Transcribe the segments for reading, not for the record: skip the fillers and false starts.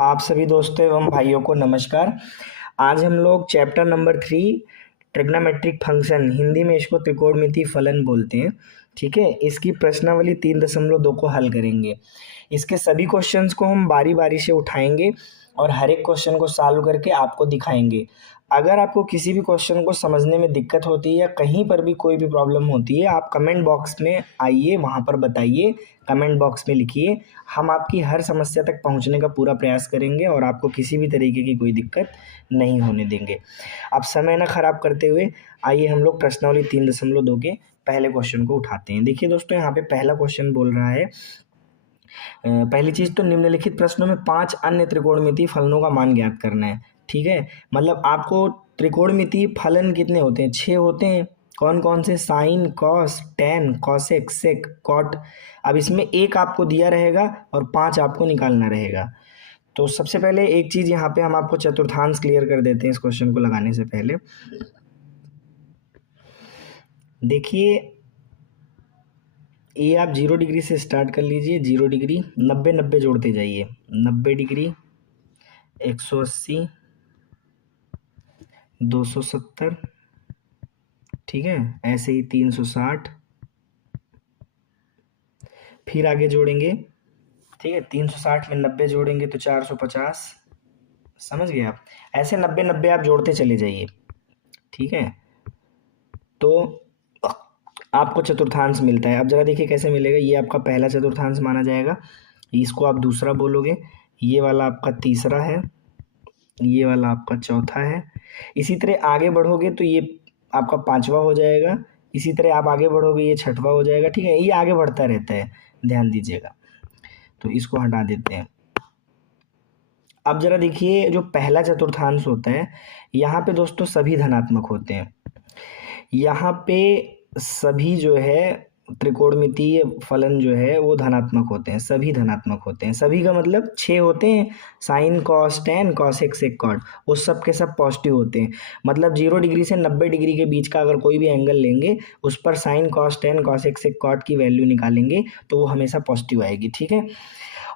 आप सभी दोस्तों एवं भाइयों को नमस्कार। आज हम लोग chapter number 3 trigonometric function, Hindi में इसको त्रिकोणमितीय फलन बोलते हैं। ठीक है, इसकी प्रश्नावली 3.2 को हल करेंगे। इसके सभी क्वेश्चंस को हम बारी बारी से उठाएंगे और हर एक क्वेश्चन को सॉल्व करके आपको दिखाएंगे। अगर आपको किसी भी क्वेश्चन को समझने में दिक्कत होती है या कहीं पर भी कोई भी प्रॉब्लम होती है, आप कमेंट बॉक्स में आइए, वहाँ पर बताइए, कमेंट बॉक्स में लिखिए। हम आपकी हर समस्या तक पहुंचने का पूरा प्रयास करेंगे और आपको किसी भी तरीके की कोई दिक्कत नहीं होने देंगे। अब समय न खराब करते हुए आइए हम लोग प्रश्नावली 3.2 के पहले क्वेश्चन को उठाते हैं। देखिए दोस्तों, यहाँ पे पहला क्वेश्चन बोल रहा है, पहली चीज तो निम्नलिखित प्रश्नों में 5 अन्य त्रिकोणमितीय फलनों का मान ज्ञात करना है। ठीक है, मतलब आपको त्रिकोणमितीय फलन कितने होते हैं? 6 होते हैं। कौन कौन से? Sign, cos, tan, cosec, sec, cot. अब इसमें एक आपको दिया रहेगा और 5 आपको निकालना रहेगा। तो सबसे पहले एक चीज यहाँ पे हम आपको चतुर्थांश क्लियर कर देते हैं इस क्वेश्चन को लगाने से पहले। देखिए, ये आप 0 डिग्री से स्टार्ट कर लीजिए। 0 डिग्री, 90 90 जोड़ते जाइए। 90 डिग्री, 180, 270, ठीक है, ऐसे ही 360, फिर आगे जोड़ेंगे। ठीक है, 360 में 90 जोड़ेंगे तो 450। समझ गए आप? ऐसे 90 90 आप जोड़ते चले जाइए। ठीक है, तो आपको चतुर्थांश मिलता है। अब जरा देखिए कैसे मिलेगा। ये आपका पहला चतुर्थांश माना जाएगा, इसको आप दूसरा बोलोगे। ये वाला आपका तीसरा है, ये वाला आपका चौथा है। इसी तरह आगे बढ़ोगे तो ये आपका पांचवा हो जाएगा। इसी तरह आप आगे बढ़ोगे, ये छठवा हो जाएगा। ठीक है, ये आगे बढ़ता रहता है, ध्यान दीजिएगा। तो इसको हटा देते हैं। अब जरा देखिए, जो पहला चतुर्थांश होता है, यहाँ पे दोस्तों सभी धनात्मक होते हैं। यहाँ पे सभी जो है त्रिकोणमितीय फलन जो है वो धनात्मक होते हैं, सभी धनात्मक होते हैं। सभी का मतलब 6 होते हैं। Sign, cos, tan, cosec, sec, cot, वो सब के सब पॉजिटिव होते हैं। मतलब 0 डिग्री से 90 डिग्री के बीच का अगर कोई भी एंगल लेंगे, उस पर sign, cos, tan, cosec, sec, cot की वैल्यू निकालेंगे तो वो हमेशा पॉजिटिव आएगी। ठीक है,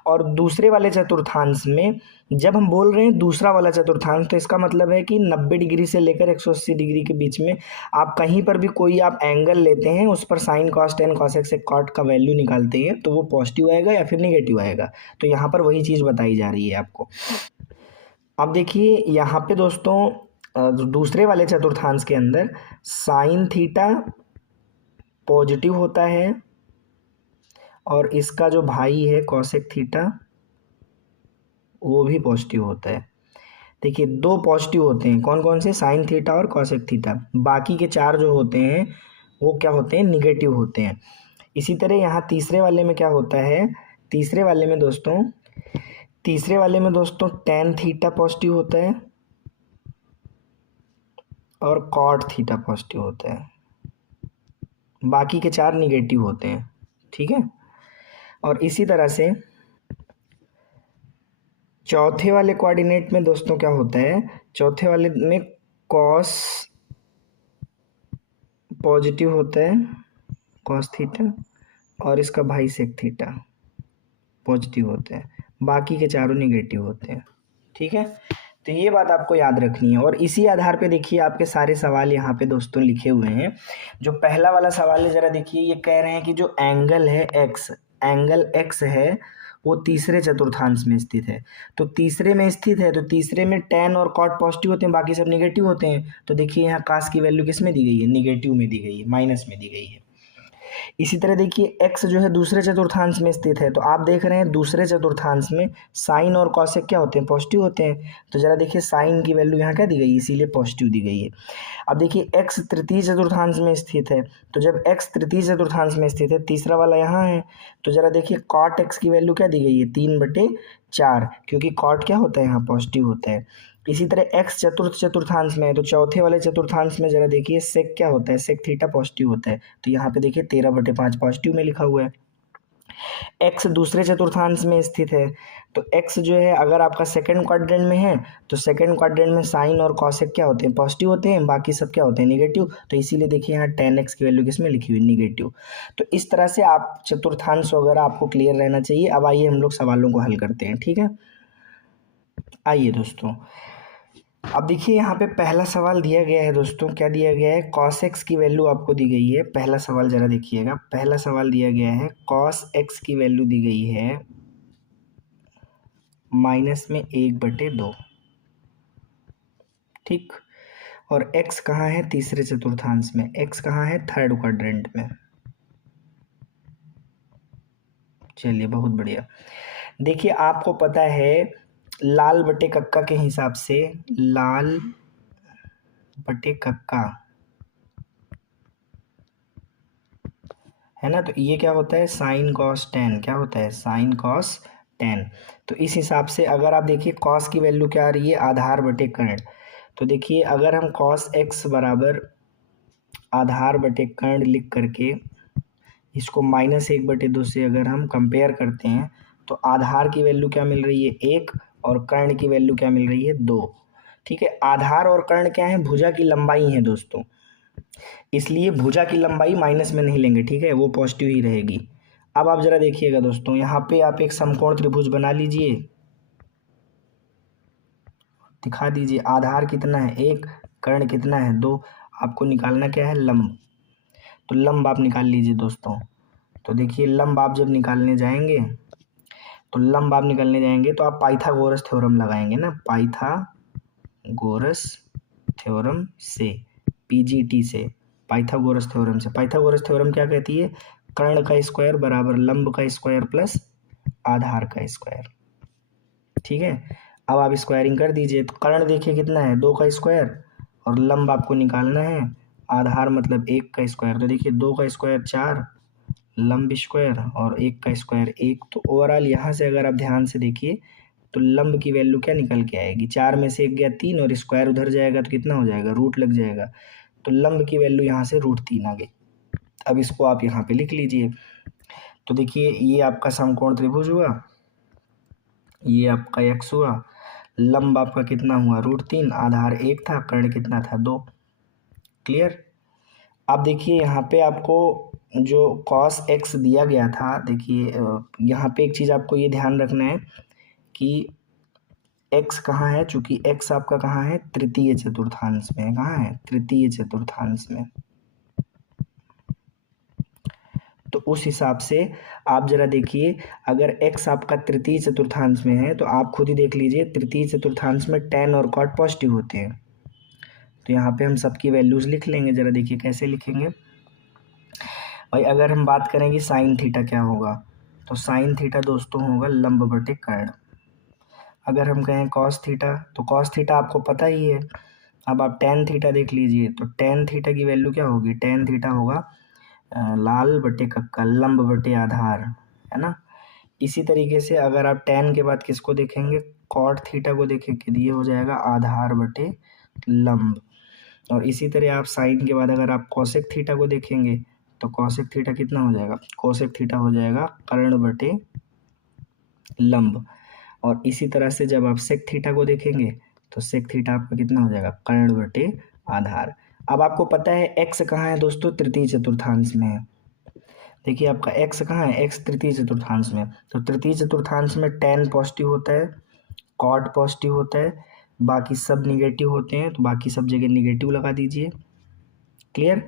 और दूसरे वाले चतुर्थांश में जब हम बोल रहे हैं दूसरा वाला चतुर्थांश, तो इसका मतलब है कि 90 डिग्री से लेकर 180 डिग्री के बीच में आप कहीं पर भी कोई आप एंगल लेते हैं, उस पर sign, cos, tan, cosec, sec, cot का वैल्यू निकालते हैं तो वो पॉजिटिव आएगा या फिर निगेटिव आएगा। तो यहाँ पर वही चीज़ बताई जा रही है आपको। अब देखिए यहाँ पे दोस्तों, दूसरे वाले चतुर्थांश के अंदर साइन थीटा पॉजिटिव होता है और इसका जो भाई है कॉसेक थीटा वो भी पॉजिटिव होता है। देखिए, 2 पॉजिटिव होते हैं। कौन कौन से? साइन थीटा और कॉसेक थीटा। बाकी के 4 जो होते हैं वो क्या होते हैं? निगेटिव होते हैं। इसी तरह यहाँ तीसरे वाले में क्या होता है? तीसरे वाले में दोस्तों टेन थीटा पॉजिटिव होता है और कॉट थीटा पॉजिटिव होता है। बाकी के 4 निगेटिव होते हैं। ठीक है, और इसी तरह से चौथे वाले कोऑर्डिनेट में दोस्तों क्या होता है? चौथे वाले में कॉस पॉजिटिव होता है, कॉस थीटा, और इसका भाई सेक थीटा पॉजिटिव होता है। बाकी के चारों निगेटिव होते हैं। ठीक है, तो ये बात आपको याद रखनी है। और इसी आधार पे देखिए आपके सारे सवाल यहाँ पे दोस्तों लिखे हुए हैं। जो पहला वाला सवाल है, जरा देखिए, ये कह रहे हैं कि जो एंगल है एक्स, एंगल एक्स है वो तीसरे चतुर्थांश में स्थित है। तो तीसरे में स्थित है तो तीसरे में टेन और कॉट पॉजिटिव होते हैं, बाकी सब निगेटिव होते हैं। तो देखिए यहाँ कास की वैल्यू किस में दी गई है? निगेटिव में दी गई है, माइनस में दी गई है। इसी तरह देखिए x जो है दूसरे चतुर्थांश में स्थित है, तो आप देख रहे हैं दूसरे चतुर्थांश में साइन और कॉसेक क्या होते हैं? पॉजिटिव होते हैं। तो जरा देखिए साइन की वैल्यू यहाँ क्या दी गई है? इसीलिए पॉजिटिव दी गई है। अब देखिए x तृतीय चतुर्थांश में स्थित है, तो जब x तृतीय चतुर्थांश में स्थित है, तीसरा वाला यहाँ है, तो जरा देखिए कॉट x की वैल्यू क्या दी गई है? 3/4, क्योंकि कॉट क्या होता है? यहाँ पॉजिटिव होता है। इसी तरह x चतुर्थ चतुर्थांश में है, तो चौथे वाले चतुर्थांश में जरा देखिए सेक क्या होता है? सेक थीटा पॉजिटिव होता है। तो यहाँ पे देखिए 13/5 पॉजिटिव में लिखा हुआ है। x दूसरे चतुर्थांश में स्थित है, तो x जो है अगर आपका सेकंड क्वाड्रेंट में है तो सेकंड क्वाड्रेंट में साइन और कॉसेक क्या होते हैं? पॉजिटिव होते हैं, बाकी सब क्या होते हैं? निगेटिव। तो इसीलिए देखिए यहाँ tan x की वैल्यू किस में लिखी हुई? निगेटिव। तो इस तरह से आप चतुर्थांश वगैरह आपको क्लियर रहना चाहिए। अब आइए हम लोग सवालों को हल करते हैं। ठीक है, आइए दोस्तों, अब देखिए यहाँ पे पहला सवाल दिया गया है दोस्तों, क्या दिया गया है, cos x की वैल्यू आपको दी गई है। पहला सवाल जरा देखिएगा, पहला सवाल दिया गया है cos x की वैल्यू दी गई है -1/2, ठीक। और x कहाँ है, तीसरे चतुर्थांश में, x कहाँ है, थर्ड क्वाड्रेंट में। चलिए बहुत बढ़िया। देखिए आपको पता है लाल बटे कक्का के हिसाब से, लाल बटे कक्का है ना, तो ये क्या होता है, साइन कॉस टेन, क्या होता है, साइन कॉस टेन। तो इस हिसाब से अगर आप देखिए कॉस की वैल्यू क्या आ रही है, आधार बटे कर्ण। तो देखिए अगर हम कॉस एक्स बराबर आधार बटे कर्ण लिख करके इसको -1/2 से अगर हम कंपेयर करते हैं तो आधार की वैल्यू क्या मिल रही है, 1, और कर्ण की वैल्यू क्या मिल रही है, 2। ठीक है, आधार और कर्ण क्या है, भुजा की लंबाई है दोस्तों, इसलिए भुजा की लंबाई माइनस में नहीं लेंगे, ठीक है, वो पॉजिटिव ही रहेगी। अब आप जरा देखिएगा दोस्तों, यहाँ पे आप एक समकोण त्रिभुज बना लीजिए, दिखा दीजिए, आधार कितना है, 1, कर्ण कितना है, 2, आपको निकालना क्या है, लंब। तो लंब आप निकाल लीजिए दोस्तों। तो देखिए लंब आप जब निकालने जाएंगे, तो लंब आप निकालने जाएंगे तो आप पाइथागोरस थ्योरम लगाएंगे ना, पाइथागोरस थ्योरम से, पीजीटी से, पाइथागोरस थ्योरम से। पाइथागोरस थ्योरम क्या कहती है, कर्ण का स्क्वायर बराबर लंब का स्क्वायर प्लस आधार का स्क्वायर, ठीक है। अब आप स्क्वायरिंग कर दीजिए, तो कर्ण देखिए कितना है, 2 का स्क्वायर, और लंब आपको निकालना है आधार मतलब 1 का स्क्वायर। तो देखिए 2 का स्क्वायर 4, लंब स्क्वायर, और 1 का स्क्वायर 1। तो ओवरऑल यहाँ से अगर आप ध्यान से देखिए तो लंब की वैल्यू क्या निकल के आएगी, 4 में से 1 गया 3, और स्क्वायर उधर जाएगा तो कितना हो जाएगा, रूट लग जाएगा। तो लंब की वैल्यू यहाँ से √3 आ गई। अब इसको आप यहाँ पे लिख लीजिए। तो देखिए ये आपका समकोण त्रिभुज हुआ, ये आपका x हुआ, लंब आपका कितना हुआ, √3, आधार 1 था, कर्ण कितना था, 2। क्लियर। अब देखिए यहाँ पे आपको जो cos x दिया गया था, देखिए यहाँ पे एक चीज़ आपको ये ध्यान रखना है कि x कहाँ है, चूंकि x आपका कहाँ है, तृतीय चतुर्थांश में, कहाँ है, तृतीय चतुर्थांश में। तो उस हिसाब से आप जरा देखिए, अगर x आपका तृतीय चतुर्थांश में है तो आप खुद ही देख लीजिए, तृतीय चतुर्थांश में tan और cot पॉजिटिव होते हैं। तो यहाँ पे हम सबकी वैल्यूज लिख लेंगे, जरा देखिए कैसे लिखेंगे भाई। अगर हम बात करें कि साइन थीटा क्या होगा, तो साइन थीटा दोस्तों होगा लंब बटे कर्ण। अगर हम कहें कॉस थीटा, तो कॉस थीटा आपको पता ही है। अब आप टेन थीटा देख लीजिए, तो टेन थीटा की वैल्यू क्या होगी, टेन थीटा होगा लाल बटे कक्का, लंब बटे आधार, है ना। इसी तरीके से अगर आप टेन के बाद किसको देखेंगे, कॉट थीटा को देखेंगे, तो ये हो जाएगा आधार बटे लंब। और इसी तरह आप साइन के बाद अगर आप कोसेक थीटा को देखेंगे, तो कोसेक थीटा कितना हो जाएगा, कोसेक थीटा हो जाएगा कर्ण बटे लंब। और इसी तरह से जब आप सेक थीटा को देखेंगे, तो सेक थीटा आपका कितना हो जाएगा, कर्ण बटे आधार। अब आपको पता है x कहाँ है दोस्तों, तृतीय चतुर्थांश में है। देखिए आपका x कहाँ है, x तृतीय चतुर्थांश में। तो तृतीय चतुर्थांश में tan पॉजिटिव होता है, cot पॉजिटिव होता है, बाकी सब निगेटिव होते हैं, तो बाकी सब जगह निगेटिव लगा दीजिए। क्लियर।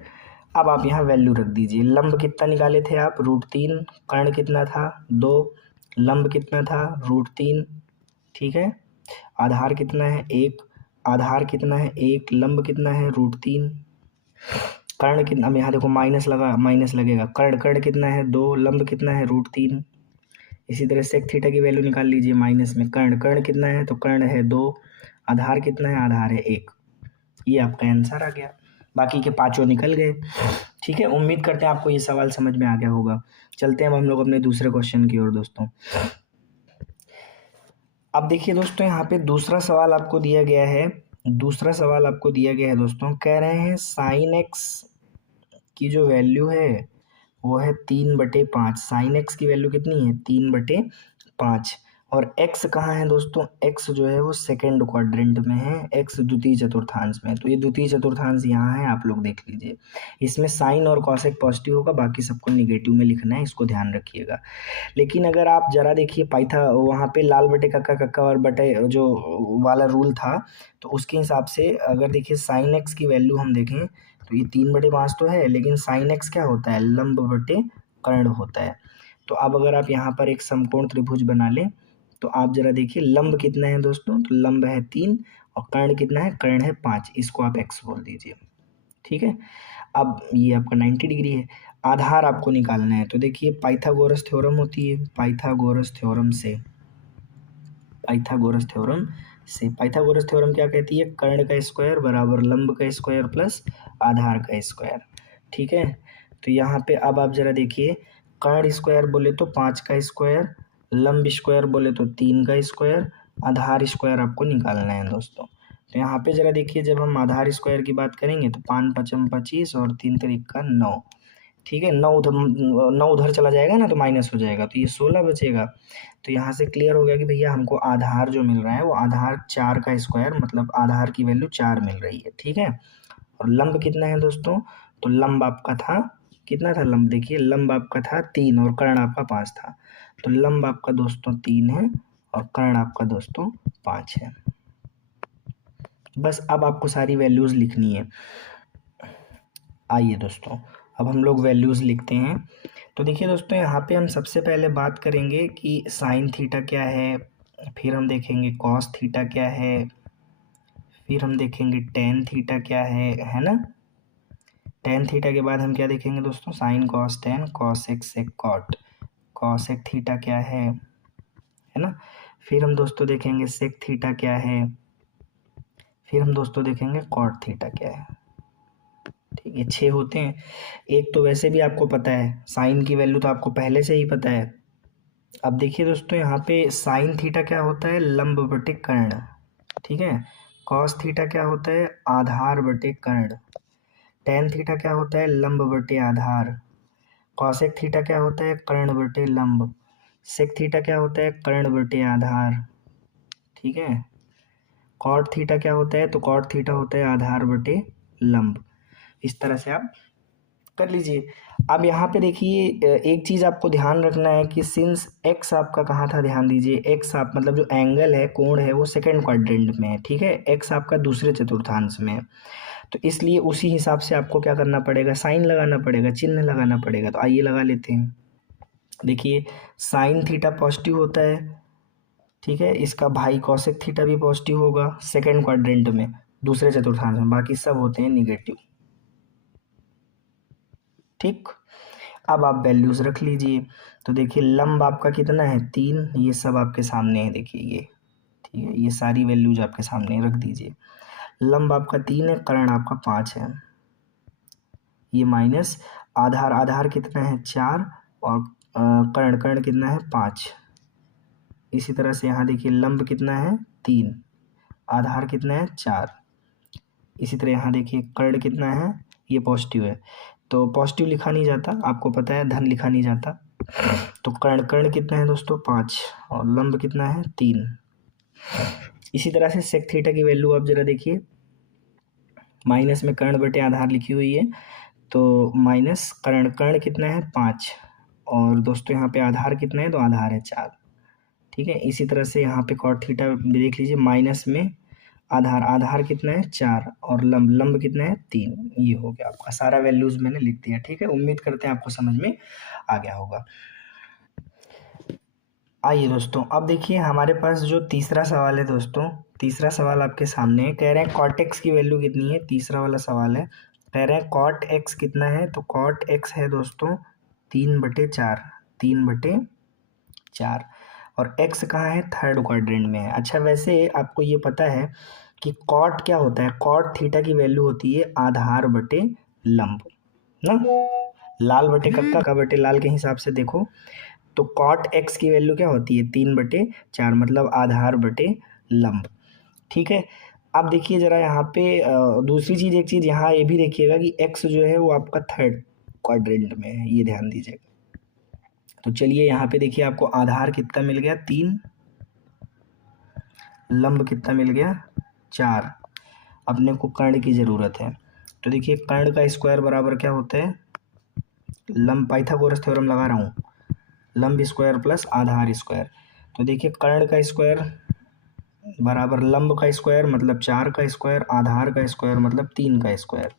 अब आप यहाँ वैल्यू रख दीजिए, लंब कितना निकाले थे आप, √3, कर्ण कितना था, 2, लंब कितना था, √3, ठीक है। आधार कितना है, 1, आधार कितना है, 1, लंब कितना है, √3, कर्ण कितना, अब यहाँ देखो माइनस लगा, माइनस लगेगा, कर्ण कितना है, 2, लंब कितना है, √3। इसी तरह सेक थीटा की वैल्यू निकाल लीजिए, माइनस में कर्ण कितना है, तो कर्ण है 2, आधार कितना है, आधार है 1। ये आपका आंसर आ गया, बाकी के पांचों निकल गए। ठीक है, उम्मीद करते हैं आपको ये सवाल समझ में आ गया होगा। चलते हैं अब हम लोग अपने दूसरे क्वेश्चन की ओर दोस्तों। अब देखिए दोस्तों, यहाँ पे दूसरा सवाल आपको दिया गया है, दूसरा सवाल आपको दिया गया है दोस्तों, कह रहे हैं साइन एक्स की जो वैल्यू है वो है 3/5। साइन एक्स की वैल्यू कितनी है, 3/5, और x कहाँ है दोस्तों, x जो है वो सेकेंड क्वाड्रेंट में है, x द्वितीय चतुर्थांश में। तो ये द्वितीय चतुर्थांश यहाँ है, आप लोग देख लीजिए। इसमें साइन और कॉसेक पॉजिटिव होगा, बाकी सबको निगेटिव में लिखना है, इसको ध्यान रखिएगा। लेकिन अगर आप जरा देखिए पाइथा वहाँ पे लाल बटे कक्का कक्का और बटे जो वाला रूल था, तो उसके हिसाब से अगर देखिए साइन एक्स की वैल्यू हम देखें तो ये 3/5 तो है, लेकिन साइन एक्स क्या होता है, लंब बटे कर्ण होता है। तो अब अगर आप यहाँ पर एक समकोण त्रिभुज बना लें तो आप जरा देखिए लंब कितना है दोस्तों, तो लंब है 3 और कर्ण कितना है, कर्ण है 5, इसको आप x बोल दीजिए। ठीक है, अब ये आपका 90 डिग्री है। आधार आपको निकालना है, तो देखिए पाइथागोरस थ्योरम होती है, पाइथागोरस थ्योरम क्या कहती है, कर्ण का स्क्वायर बराबर लंब का स्क्वायर प्लस आधार का स्क्वायर। ठीक है, तो यहाँ पे अब आप जरा देखिए, कर्ण स्क्वायर बोले तो 5 का स्क्वायर, लंब स्क्वायर बोले तो 3 का स्क्वायर, आधार स्क्वायर आपको निकालना है दोस्तों। तो यहाँ पे जरा देखिए, जब हम आधार स्क्वायर की बात करेंगे तो 5 पचम 25 और 3 तिरिका 9। ठीक है, 9 उधर चला जाएगा ना तो माइनस हो जाएगा, तो ये 16 बचेगा। तो यहाँ से क्लियर हो गया कि भैया हमको आधार जो मिल रहा है वो आधार 4 का स्क्वायर, मतलब आधार की वैल्यू 4 मिल रही है। ठीक है, और लंब कितना है दोस्तों, तो लंब आपका था कितना था, लंब देखिए लंब आपका था 3 और कर्ण आपका 5 था। तो लंब आपका दोस्तों 3 है और कर्ण आपका दोस्तों 5 है। बस अब आपको सारी वैल्यूज़ लिखनी है। आइए दोस्तों, अब हम लोग वैल्यूज़ लिखते हैं। तो देखिए दोस्तों, यहाँ पे हम सबसे पहले बात करेंगे कि साइन थीटा क्या है, फिर हम देखेंगे कॉस थीटा क्या है, फिर हम देखेंगे टेन थीटा क्या है ना। टेन थीटा के बाद हम क्या देखेंगे दोस्तों, sine cos tan, cosec sec cot, cosec theta क्या है ना। फिर हम दोस्तों देखेंगे सेक थीटा क्या है, फिर हम दोस्तों देखेंगे कॉट थीटा क्या है। ठीक है, 6 होते हैं। एक तो वैसे भी आपको पता है, साइन की वैल्यू तो आपको पहले से ही पता है। अब देखिए दोस्तों, यहाँ पे साइन थीटा क्या होता है, लंब बटे कर्ण। ठीक है, कॉस थीटा क्या होता है, आधार बटे कर्ण। टेन थीटा क्या होता है, लंब बटे आधार। कॉसेक थीटा क्या होता है, कर्ण बटे लंब। सेक थीटा क्या होता है, कर्ण बटे आधार। ठीक है, कॉट थीटा क्या होता है, तो कॉट थीटा होता है आधार बटे लंब। इस तरह से आप कर लीजिए। अब यहाँ पे देखिए, एक चीज़ आपको ध्यान रखना है कि सिंस एक्स आपका कहाँ था, ध्यान दीजिए, एक्स आप मतलब जो एंगल है, कोण है, वो सेकंड क्वाड्रेंट में है। ठीक है, एक्स आपका दूसरे चतुर्थांश में है, तो इसलिए उसी हिसाब से आपको क्या करना पड़ेगा, साइन लगाना पड़ेगा, चिन्ह लगाना पड़ेगा। तो आइए लगा लेते हैं। देखिए, साइन थीटा पॉजिटिव होता है। ठीक है, इसका भाई कॉसेक थीटा भी पॉजिटिव होगा सेकेंड क्वाड्रेंट में, दूसरे चतुर्थांश में, बाकी सब होते हैं निगेटिव। ठीक, अब आप वैल्यूज रख लीजिए। तो देखिए लंब आपका कितना है, 3, ये सब आपके सामने है, देखिए ये। ठीक है, ये सारी वैल्यूज आपके सामने रख दीजिए। लंब आपका 3 है, कर्ण आपका 5 है, ये माइनस आधार, आधार कितना है 4 और कर्ण, कर्ण कितना है 5। इसी तरह से यहाँ देखिए लंब कितना है 3, आधार कितना है 4। इसी तरह यहाँ देखिए कर्ण कितना है, ये पॉजिटिव है, तो पॉजिटिव लिखा नहीं जाता, आपको पता है धन लिखा नहीं जाता। तो कर्ण, कर्ण कितना है दोस्तों 5 और लंब कितना है 3। इसी तरह से सेक थीटा की वैल्यू आप जरा देखिए, माइनस में कर्ण बटे आधार लिखी हुई है, तो माइनस कर्ण, कर्ण कितना है 5 और दोस्तों यहाँ पे आधार कितना है, तो आधार है 4। ठीक है, इसी तरह से यहाँ पे कॉट थीटा देख लीजिए, माइनस में आधार, आधार कितना है 4 और लंब, लंब कितना है 3। ये हो गया आपका सारा वैल्यूज मैंने लिख दिया। ठीक है, उम्मीद करते हैं आपको समझ में आ गया होगा। आइए दोस्तों, अब देखिए हमारे पास जो तीसरा सवाल है दोस्तों, तीसरा सवाल आपके सामने है। कह रहे हैं कॉट एक्स की वैल्यू कितनी है, तीसरा वाला सवाल है। कह रहे हैं कॉट एक्स कितना है, तो कॉट एक्स है दोस्तों 3/4, 3/4। और एक्स कहाँ है, थर्ड क्वाड्रेंट में है। अच्छा, वैसे आपको ये पता है कि कॉट क्या होता है, कॉट थीटा की वैल्यू होती है आधार बटे लंब ना, लाल बटे कक्का का बटे लाल के हिसाब से देखो, तो कॉट एक्स की वैल्यू क्या होती है 3/4, मतलब आधार बटे लंब। ठीक है, अब देखिए जरा यहाँ पे दूसरी चीज़, एक चीज़ यहाँ ये भी देखिएगा कि एक्स जो है वो आपका थर्ड क्वाड्रेंट में है, ये ध्यान दीजिएगा। तो चलिए यहाँ पे देखिए आपको आधार कितना मिल गया 3 लंब कितना मिल गया 4। अपने को कर्ण की ज़रूरत है, तो देखिए कर्ण का स्क्वायर बराबर क्या होता है, लंब, पाइथागोरस थ्योरम लगा रहा हूँ, लंब स्क्वायर प्लस आधार स्क्वायर। तो देखिए कर्ण का स्क्वायर बराबर लंब का स्क्वायर मतलब 4 का स्क्वायर, आधार का स्क्वायर मतलब 3 का स्क्वायर।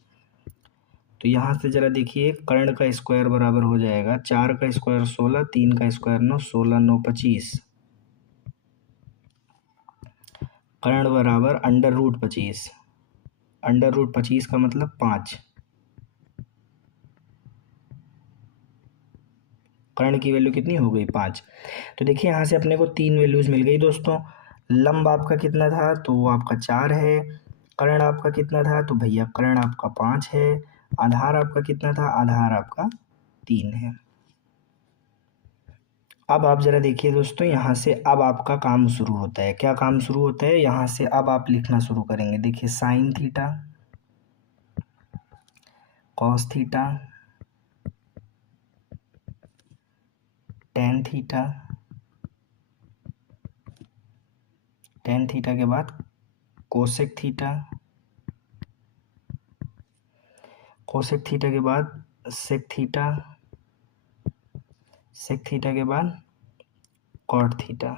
तो यहाँ से ज़रा देखिए कर्ण का स्क्वायर बराबर हो जाएगा 4 का स्क्वायर 16, 3 का स्क्वायर 9, 16 9 25। कर्ण बराबर √25, √25 का मतलब 5। कर्ण की वैल्यू कितनी हो गई 5। तो देखिए यहाँ से अपने को 3 वैल्यूज़ मिल गई दोस्तों। लंब आपका कितना था, तो वो आपका 4 है। कर्ण आपका कितना था, तो भैया कर्ण आपका 5 है। आधार आपका कितना था, आधार आपका 3 है। अब आप ज़रा देखिए दोस्तों, यहाँ से अब आपका काम शुरू होता है। क्या काम शुरू होता है, यहाँ से अब आप लिखना शुरू करेंगे। देखिए sine theta, cos theta, tan theta, tan theta के बाद कोसेक थीटा, कोसेक थीटा के बाद सेक थीटा, सेक थीटा के बाद कॉट थीटा।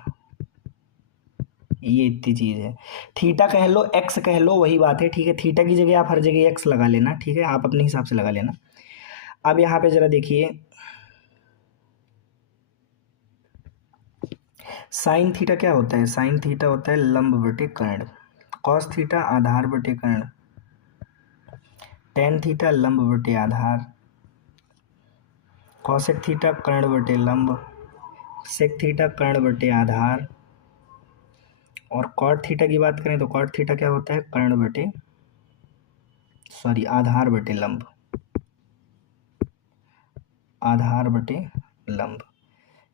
ये इतनी चीज़ है। थीटा कह लो, एक्स कह लो, वही बात है, ठीक है। थीटा की जगह आप हर जगह एक्स लगा लेना, ठीक है, आप अपने हिसाब से लगा लेना। अब यहाँ पे ज़रा देखिए साइन थीटा क्या होता है, साइन थीटा होता है लंब बटे कर्ण। कॉस थीटा आधार बटे कर्ण। टेन थीटा लंब बटे आधार। कॉसेक थीटा कर्ण बटे लंब। सेक थीटा कर्ण बटे आधार। और कॉट थीटा की बात करें तो कॉट थीटा क्या होता है, कर्ण बटे आधार बटे लंब, आधार बटे लंब।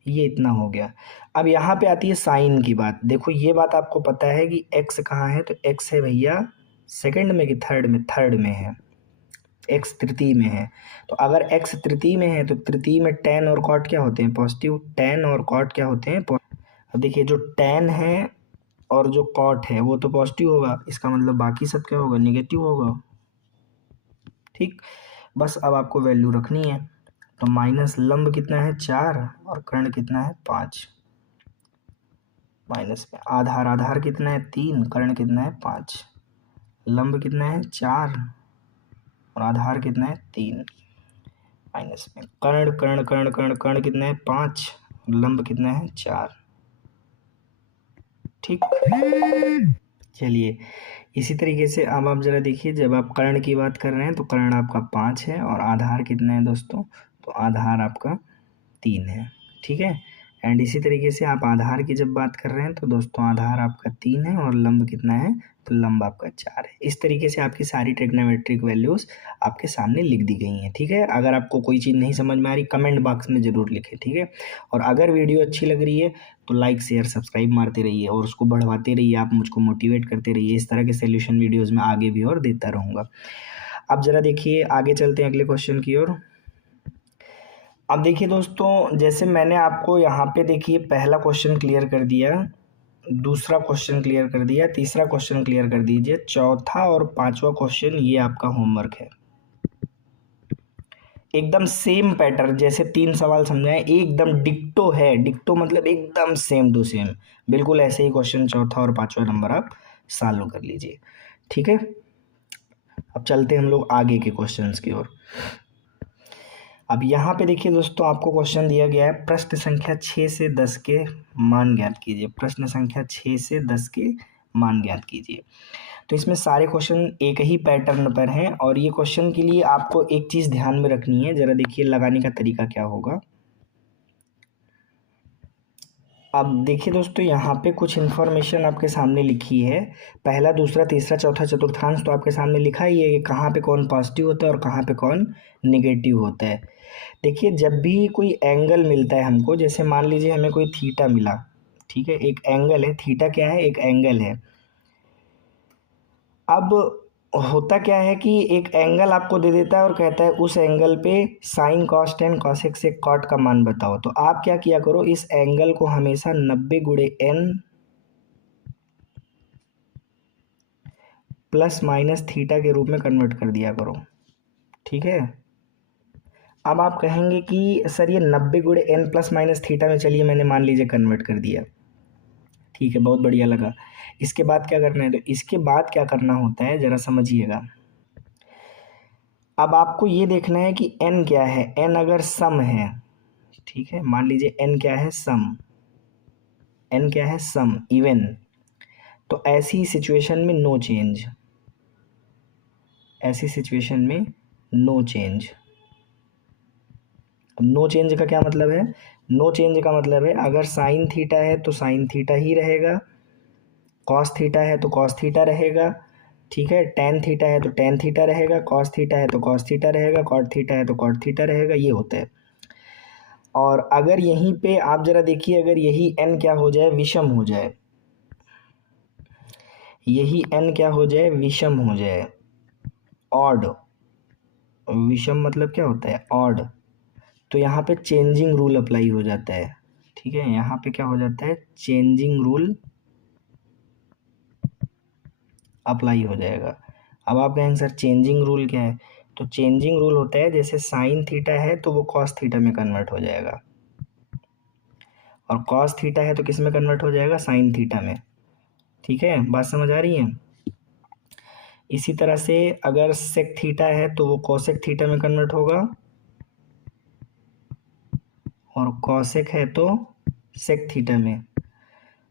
ये इतना हो गया। अब यहाँ पे आती है साइन की बात। देखो ये बात आपको पता है कि एक्स कहाँ है, तो एक्स है भैया सेकंड में कि थर्ड में, थर्ड में है। एक्स तृतीय में है, तो अगर एक्स तृतीय में है तो तृतीय में टेन और कॉट क्या होते हैं, पॉजिटिव। टेन और कॉट क्या होते हैं, अब देखिए जो टेन है और जो कॉट है वो तो पॉजिटिव होगा, इसका मतलब बाकी सब क्या होगा, निगेटिव होगा, ठीक। बस अब आपको वैल्यू रखनी है। तो माइनस लंब कितना है 4 और कर्ण कितना है 5, माइनस में आधार, आधार कितना है 3, कर्ण कितना है 5। लंब कितना है 4 और आधार कितना है 3, माइनस में कर्ण, कर्ण कर्ण कर्ण कर्ण कितना है 5, लंब कितना है 4, ठीक। चलिए इसी तरीके से अब आप ज़रा देखिए, जब आप कर्ण की बात कर रहे हैं तो कर्ण आपका 5 है और आधार कितना है दोस्तों, तो आधार आपका 3 है, ठीक है। एंड इसी तरीके से आप आधार की जब बात कर रहे हैं तो दोस्तों आधार आपका 3 है और लंब कितना है, तो लंब आपका 4 है। इस तरीके से आपकी सारी ट्रिग्नोमेट्रिक वैल्यूज़ आपके सामने लिख दी गई हैं, ठीक है। अगर आपको कोई चीज़ नहीं समझ में आ रही कमेंट बॉक्स में ज़रूर लिखें, ठीक है। और अगर वीडियो अच्छी लग रही है तो लाइक शेयर सब्सक्राइब मारते रहिए और उसको बढ़वाते रहिए, आप मुझको मोटिवेट करते रहिए। इस तरह के सोल्यूशन वीडियोज़ में आगे भी और देता रहूँगा। अब ज़रा देखिए आगे चलते हैं अगले क्वेश्चन की ओर। अब देखिए दोस्तों, जैसे मैंने आपको यहाँ पे देखिए पहला क्वेश्चन क्लियर कर दिया, दूसरा क्वेश्चन क्लियर कर दिया, तीसरा क्वेश्चन क्लियर कर दीजिए, चौथा और पांचवा क्वेश्चन ये आपका होमवर्क है। एकदम सेम पैटर्न, जैसे 3 सवाल समझाएं एकदम डिक्टो है, डिक्टो मतलब एकदम सेम टू सेम, बिल्कुल ऐसे ही क्वेश्चन चौथा और पांचवा नंबर आप सॉल्व कर लीजिए, ठीक है। अब चलते हैं हम लोग आगे के क्वेश्चंस की ओर। अब यहाँ पे देखिए दोस्तों, आपको क्वेश्चन दिया गया है प्रश्न संख्या 6 से 10 के मान ज्ञात कीजिए। प्रश्न संख्या 6 से 10 के मान ज्ञात कीजिए। तो इसमें सारे क्वेश्चन एक ही पैटर्न पर हैं और ये क्वेश्चन के लिए आपको एक चीज़ ध्यान में रखनी है। ज़रा देखिए लगाने का तरीका क्या होगा। अब देखिए दोस्तों, यहाँ पे कुछ इन्फॉर्मेशन आपके सामने लिखी है। पहला, दूसरा, तीसरा, चौथा, चतुर्थांश तो आपके सामने लिखा ही है कि कहाँ पे कौन पॉजिटिव होता है और कहाँ पे कौन निगेटिव होता है। देखिए जब भी कोई एंगल मिलता है हमको, जैसे मान लीजिए हमें कोई थीटा मिला, ठीक है, एक एंगल है, थीटा क्या है, एक एंगल है। अब होता क्या है कि एक एंगल आपको दे देता है और कहता है उस एंगल पे sine cos tan cosec sec cot का मान बताओ। तो आप क्या किया करो, इस एंगल को हमेशा 90 गुणे n प्लस माइनस थीटा के रूप में कन्वर्ट कर दिया करो। ठीक है, अब आप कहेंगे कि सर ये 90 गुणे एन प्लस माइनस थीटा में, चलिए मैंने मान लीजिए कन्वर्ट कर दिया। ठीक है, बहुत बढ़िया लगा। इसके बाद क्या करना है, तो इसके बाद क्या करना होता है ज़रा समझिएगा। अब आपको ये देखना है कि n क्या है। n अगर सम है, ठीक है, मान लीजिए n क्या है, सम। n क्या है, सम, इवन। तो ऐसी सिचुएशन में नो चेंज, ऐसी सिचुएशन में नो चेंज। अब नो चेंज का क्या मतलब है, नो चेंज का मतलब है अगर साइन थीटा है तो साइन थीटा ही रहेगा, कॉस थीटा है तो कॉस थीटा रहेगा, ठीक है, टेन थीटा है तो टेन थीटा रहेगा, कॉस थीटा है तो कॉस थीटा रहेगा, कॉट थीटा है तो कॉट थीटा रहेगा, ये होता है। और अगर यहीं पे आप ज़रा देखिए, अगर यही n क्या हो जाए, विषम हो जाए, यही n क्या हो जाए, विषम हो जाए, ऑड, विषम मतलब क्या होता है, ऑड, तो यहाँ पे चेंजिंग रूल अप्लाई हो जाता है। ठीक है, यहाँ पे क्या हो जाता है, चेंजिंग रूल अप्लाई हो जाएगा। अब आप कहेंगे सर चेंजिंग रूल क्या है, तो चेंजिंग रूल होता है जैसे साइन थीटा है तो वो कॉस थीटा में कन्वर्ट हो जाएगा, और कॉस थीटा है तो किस में कन्वर्ट हो जाएगा, साइन थीटा में। ठीक है, बात समझ आ रही है। इसी तरह से अगर सेक थीटा है तो वो कोसेक थीटा में कन्वर्ट होगा, और कॉसेक है तो सेक थीटा में,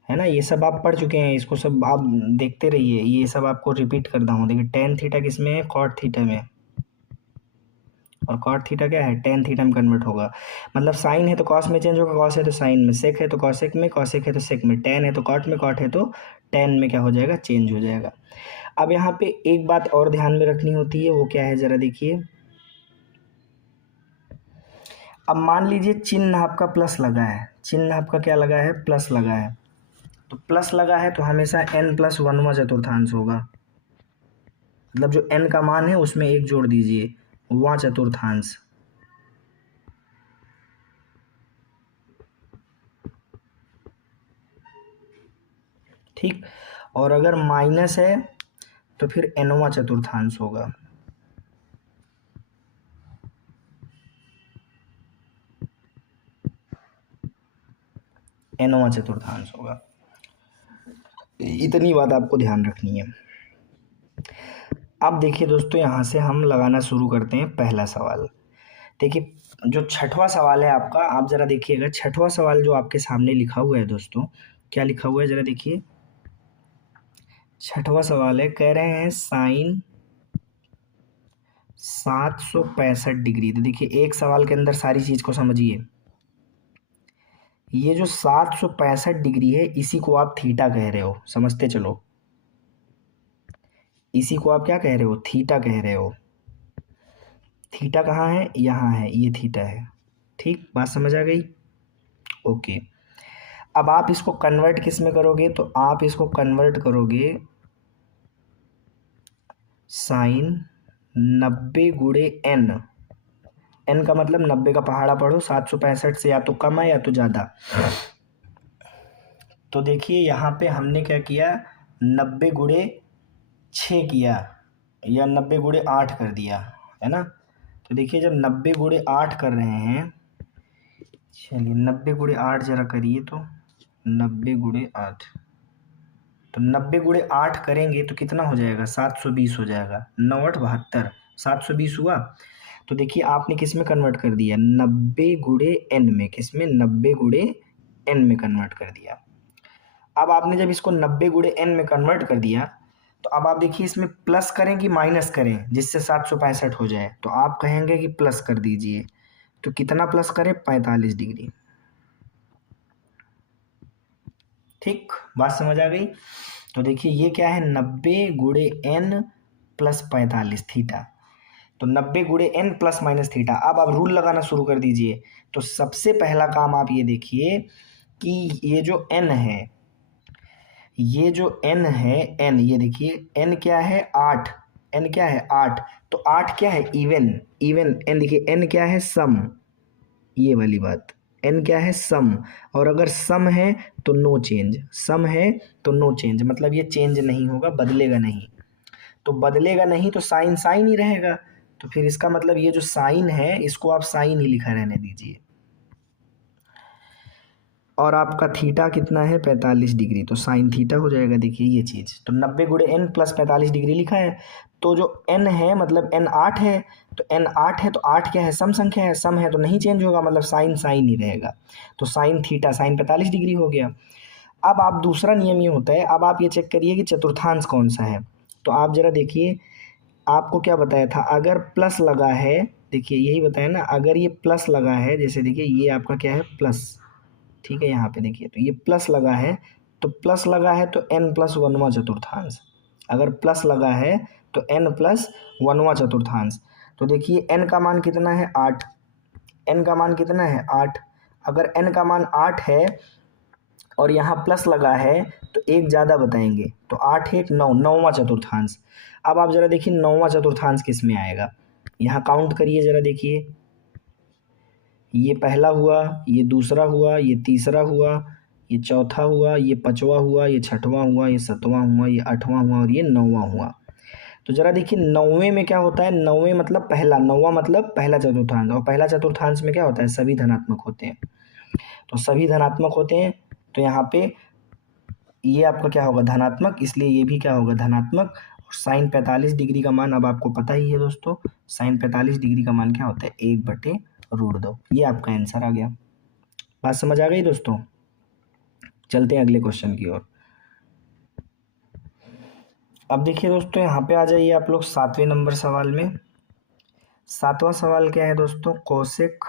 है ना। ये सब आप पढ़ चुके हैं, इसको सब आप देखते रहिए, ये सब आपको रिपीट कर रहा हूँ। देखिए टेन थीटा किस में है, कॉट थीटा में, और कॉट थीटा क्या है, टेन थीटा में कन्वर्ट होगा। मतलब साइन है तो कॉस में चेंज होगा, कॉस है तो साइन में, सेक है तो कॉसेक में, कॉसेक है तो सेक में, टेन है तो कॉट में, कॉट है तो टेन में क्या हो जाएगा, चेंज हो जाएगा। अब यहाँ पे एक बात और ध्यान में रखनी होती है, वो क्या है ज़रा देखिए। अब मान लीजिए चिन्ह आपका प्लस लगा है, चिन्ह आपका क्या लगा है, प्लस लगा है, तो प्लस लगा है तो हमेशा n प्लस वनवा चतुर्थांश होगा। मतलब जो n का मान है उसमें एक जोड़ दीजिए, वा चतुर्थांश। ठीक, और अगर माइनस है तो फिर nवा चतुर्थांश होगा। nवा चतुर्थांश होगा। इतनी बात आपको ध्यान रखनी है। अब देखिए दोस्तों, यहाँ से हम लगाना शुरू करते हैं पहला सवाल। देखिए जो छठवां सवाल है आपका, आप ज़रा देखिएगा, छठवां सवाल जो आपके सामने लिखा हुआ है दोस्तों, क्या लिखा हुआ है ज़रा देखिए। छठवां सवाल है, कह रहे हैं साइन 765 डिग्री। तो देखिए एक सवाल के अंदर सारी चीज़ को समझिए। ये जो 765 डिग्री है इसी को आप थीटा कह रहे हो, समझते चलो। इसी को आप क्या कह रहे हो, थीटा कह रहे हो। थीटा कहाँ है, यहाँ है, ये थीटा है। ठीक, बात समझ आ गई, ओके। अब आप इसको कन्वर्ट किस में करोगे, तो आप इसको कन्वर्ट करोगे साइन 90 गुणे एन। एन का मतलब 90 का पहाड़ा पढ़ो, 765 से या तो कम है या तो ज़्यादा। तो देखिए यहाँ पे हमने क्या किया, 90 गुणे 6 किया, या 90 गुणे 8 कर दिया, है ना। तो देखिए जब 90 गुणे 8 कर रहे हैं, चलिए 90 गुणे 8 जरा करिए, तो 90 गुणे 8, तो 90 गुणे 8 करेंगे तो कितना हो जाएगा, 720 हो जाएगा। 9 8 72, 720 हुआ। तो देखिए आपने किस में कन्वर्ट कर दिया, 90 गुणे एन में, किस में, 90 गुणे एन में कन्वर्ट कर दिया। अब आपने जब इसको 90 गुणे एन में कन्वर्ट कर दिया, तो अब आप देखिए इसमें प्लस करें कि माइनस करें जिससे 765 हो जाए, तो आप कहेंगे कि प्लस कर दीजिए। तो कितना प्लस करें, 45 डिग्री। ठीक, बात समझ आ गई। तो देखिए ये क्या है, 90 गुणे एन प्लस 45 थीटा। तो 90 गुणे एन प्लस माइनस थीटा। अब आप रूल लगाना शुरू कर दीजिए। तो सबसे पहला काम आप ये देखिए कि ये जो एन है, ये जो n है, n, ये देखिए n क्या है, 8, n क्या है, 8। तो 8 क्या है, इवन, इवन n, देखिए n क्या है, सम, ये वाली बात, n क्या है, सम। और अगर सम है तो नो चेंज, सम है तो नो चेंज, मतलब ये चेंज नहीं होगा, बदलेगा नहीं। तो बदलेगा नहीं तो साइन साइन ही रहेगा। तो फिर इसका मतलब ये जो साइन है इसको आप साइन ही लिखा रहने दीजिए। और आपका थीटा कितना है 45 डिग्री, तो साइन थीटा हो जाएगा। देखिए ये चीज़, तो 90 गुणे n प्लस 45 डिग्री लिखा है। तो जो n है मतलब n 8 है, तो n 8 है तो 8 क्या है, सम संख्या है, सम है तो नहीं चेंज होगा, मतलब साइन साइन ही रहेगा। तो साइन थीटा साइन 45 डिग्री हो गया। अब आप दूसरा नियम ये होता है, अब आप ये चेक करिए कि चतुर्थांश कौन सा है। तो आप जरा देखिए, आपको क्या बताया था, अगर प्लस लगा है, देखिए यही बताया ना, अगर ये प्लस लगा है, जैसे देखिए ये आपका क्या है प्लस, ठीक है, यहाँ पे देखिए तो ये प्लस लगा है, तो प्लस लगा है तो n प्लस वनवा चतुर्थांश। अगर प्लस लगा है तो n प्लस वनवा चतुर्थांश। तो देखिए n का मान कितना है 8, n का मान कितना है 8। अगर n का मान 8 है और यहाँ प्लस लगा है तो एक ज़्यादा बताएंगे, तो 8 एक 9, नौवां चतुर्थांश। अब आप ज़रा देखिए नौवां चतुर्थांश किस में आएगा, यहाँ काउंट करिए ज़रा देखिए, ये पहला हुआ, ये दूसरा हुआ, ये तीसरा हुआ, ये चौथा हुआ, ये पांचवा हुआ, ये छठवां हुआ, ये सातवां हुआ, ये आठवां हुआ और ये नौवां हुआ। तो जरा देखिए नौवें में क्या होता है, नौवें मतलब पहला, नौवां मतलब पहला चतुर्थांश, और पहला चतुर्थांश में क्या होता है, सभी धनात्मक होते हैं। तो सभी धनात्मक होते हैं, तो यहाँ पे ये आपका क्या होगा धनात्मक, इसलिए ये भी क्या होगा धनात्मक। और साइन 45 डिग्री का मान अब आपको पता ही है दोस्तों, साइन 45 डिग्री का मान क्या होता है 1/√2। ये आपका आंसर आ गया। बात समझ आ गई दोस्तों। चलते हैं अगले क्वेश्चन की ओर। अब देखिए दोस्तों, यहाँ पे आ जाइए आप लोग 7वें नंबर सवाल में। 7वां सवाल क्या है दोस्तों, कोसेक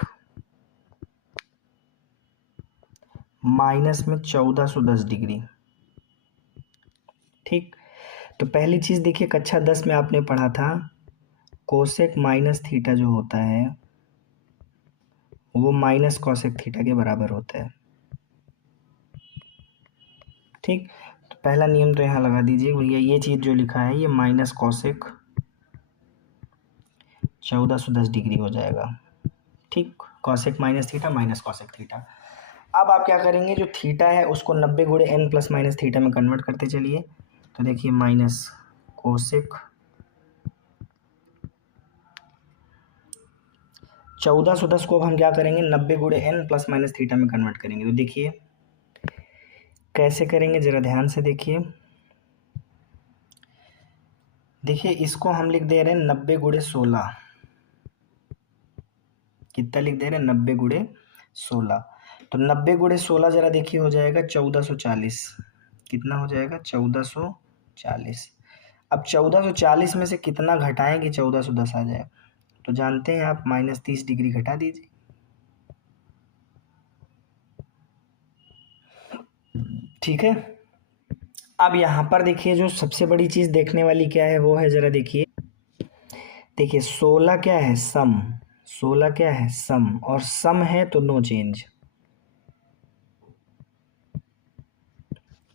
माइनस में 1410 डिग्री। ठीक, तो पहली चीज़ देखिए कक्षा 10 में आपने पढ़ा था कोसेक माइनस थीटा जो होता है वो माइनस कोसेक थीटा के बराबर होता है। ठीक, तो पहला नियम तो यहाँ लगा दीजिए भैया, ये चीज़ जो लिखा है ये माइनस कोसेक 1410 डिग्री हो जाएगा। ठीक, cosec minus theta minus cosec theta. अब आप क्या करेंगे, जो थीटा है उसको 90 गुणे n प्लस माइनस थीटा में कन्वर्ट करते चलिए। तो देखिए माइनस कोसेक 1410 को अब हम क्या करेंगे 90 गुणे n प्लस माइनस थीटा में कन्वर्ट करेंगे। तो देखिए कैसे करेंगे, जरा ध्यान से देखिए। देखिए इसको हम लिख दे रहे हैं 90 गुणे 16। कितना लिख दे रहे हैं 90 गुणे 16। तो 90 गुणे 16 जरा देखिए हो जाएगा 1440। कितना हो जाएगा 1440। अब 1440 में से कितना घटाएं कि 1410 आ जाए, तो जानते हैं आप -30 डिग्री घटा दीजिए। ठीक है, अब यहाँ पर देखिए जो सबसे बड़ी चीज़ देखने वाली क्या है वो है, जरा देखिए, देखिए 16 क्या है सम, 16 क्या है सम, और सम है तो नो चेंज।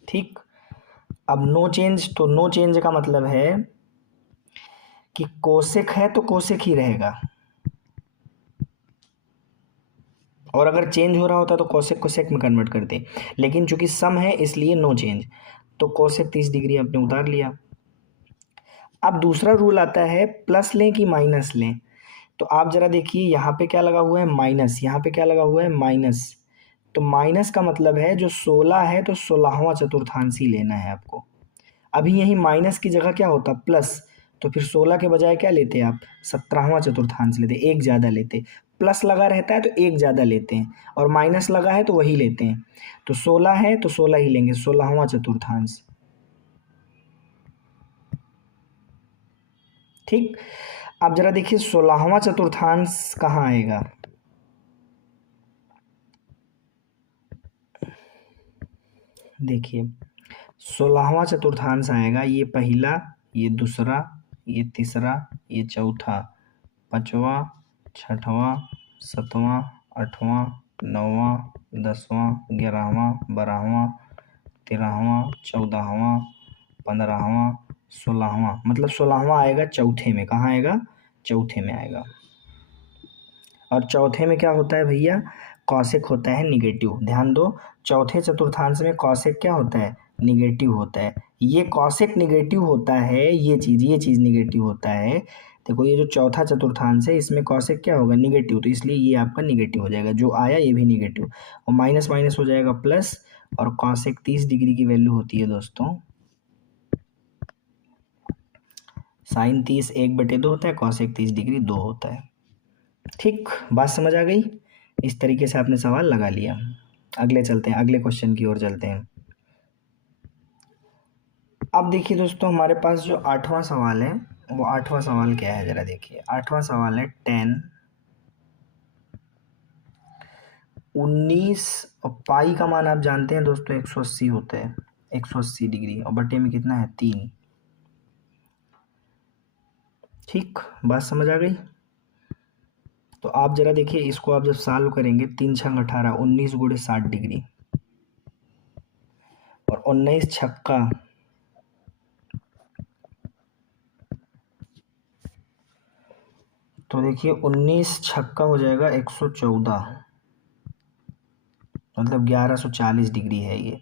ठीक, अब नो चेंज, तो नो चेंज का मतलब है कि कोसेक है तो कोसेक ही रहेगा, और अगर चेंज हो रहा होता तो कोसेक को सेक में कन्वर्ट करते, लेकिन चूंकि सम है इसलिए नो चेंज, तो कोसेक 30 डिग्री आपने उतार लिया। अब दूसरा रूल आता है प्लस लें कि माइनस लें। तो आप जरा देखिए यहाँ पे क्या लगा हुआ है माइनस, यहाँ पे क्या लगा हुआ है माइनस। तो माइनस का मतलब है जो 16 है तो 16वां चतुर्थांश ही लेना है आपको। अभी यही माइनस की जगह क्या होता प्लस, तो फिर 16 के बजाय क्या लेते आप 17वां चतुर्थांश लेते, एक ज़्यादा लेते। प्लस लगा रहता है तो एक ज़्यादा लेते हैं, और माइनस लगा है तो वही लेते हैं। तो 16 है तो 16 ही लेंगे, 16वां चतुर्थांश। ठीक, अब जरा देखिए 16वां चतुर्थांश कहाँ आएगा। देखिए 16वां चतुर्थांश आएगा, ये पहला, ये दूसरा, ये तीसरा, ये चौथा, पांचवा, छठवां, सातवां, आठवां, नौवां, 10वां, 11वां, 12वां, 13वां, 14वां, 15वां, 16वां, मतलब 16वां आएगा चौथे में। कहाँ आएगा चौथे में आएगा। और चौथे में क्या होता है भैया कौशिक होता है निगेटिव। ध्यान दो, चौथे चतुर्थांश में कौशिक क्या होता है निगेटिव होता है, ये कॉसेक निगेटिव होता है, ये चीज़ निगेटिव होता है। देखो ये जो चौथा चतुर्थांश है इसमें कॉसेक क्या होगा, निगेटिव, तो इसलिए ये आपका निगेटिव हो जाएगा, जो आया ये भी निगेटिव, और माइनस माइनस हो जाएगा प्लस, और कॉसेक 30 डिग्री की वैल्यू होती है दोस्तों साइन 30 1/2 होता है, कॉसेक 30 डिग्री 2 होता है। ठीक, बात समझ आ गई। इस तरीके से आपने सवाल लगा लिया। अगले चलते हैं, अगले क्वेश्चन की ओर चलते हैं। अब देखिए दोस्तों, हमारे पास जो 8वां सवाल है, वो 8वां सवाल क्या है, ज़रा देखिए। 8वां सवाल है 10 19, और पाई का मान आप जानते हैं दोस्तों 180 होता है, 180 डिग्री, और बटे में कितना है 3। ठीक, बात समझ आ गई। तो आप जरा देखिए, इसको आप जब सॉल्व करेंगे, 3 छंग 18, 19 गुणे 60 डिग्री, और 19 छक्का, तो देखिए 19 छक्का हो जाएगा 114, मतलब 1140 डिग्री है ये।